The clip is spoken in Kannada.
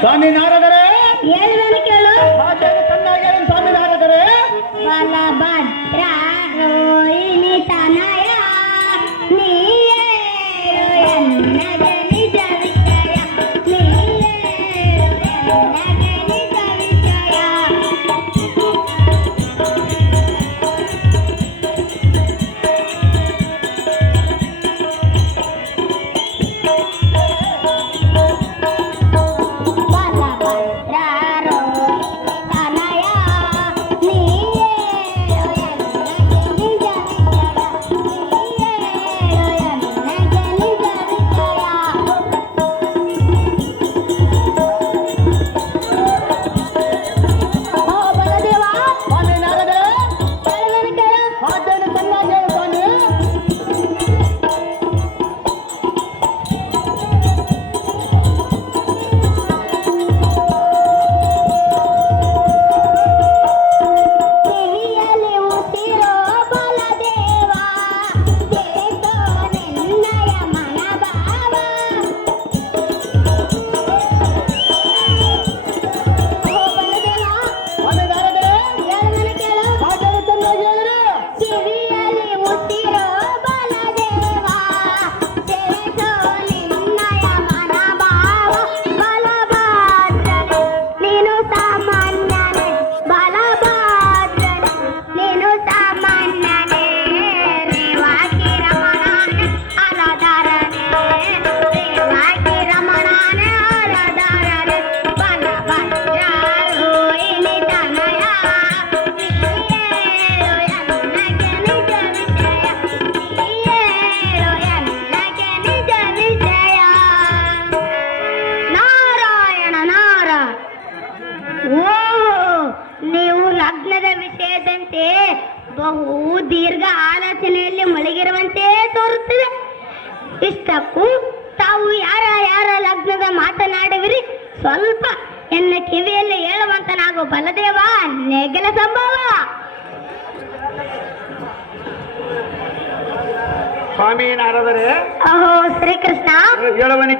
ಸ್ವಾಮಿ ನಾರದರೆ ಹೇಳುವನು ಕೇಳು. ಚೆನ್ನಾಗಿ ಸ್ವಾಮಿ ನಾರದರೆ ಬಲಭದ್ರ ರೋಹಿಣಿ ತನಯ ನೀಯೇ ಎನ್ನಗೆ ನಿಜ ವಿಷಯ ನೀಯೇ ಎನ್ನಗೆ ನಿಜ ವಿಷಯ. ನೀವು ಲಗ್ನದ ವಿಷಯದಂತೆ ಬಹು ದೀರ್ಘ ಆಲೋಚನೆಯಲ್ಲಿ ಮುಳುಗಿರುವಂತೆ ತೋರುತ್ತದೆ. ಇಷ್ಟಕ್ಕೂ ತಾವು ಯಾರ ಲಗ್ನದ ಮಾತನಾಡುವಿರಿ? ಸ್ವಲ್ಪ ಎನ್ನ ಕಿವಿಯಲ್ಲಿ ಹೇಳುವಂತನಾಗೋ ಬಲದೇವ ನೆಗಲ ಸಂಭವ. ಸ್ವಾಮಿ ನಾರದರೆ ಅಹೋ ಶ್ರೀಕೃಷ್ಣ ಹೇಳುವನಿ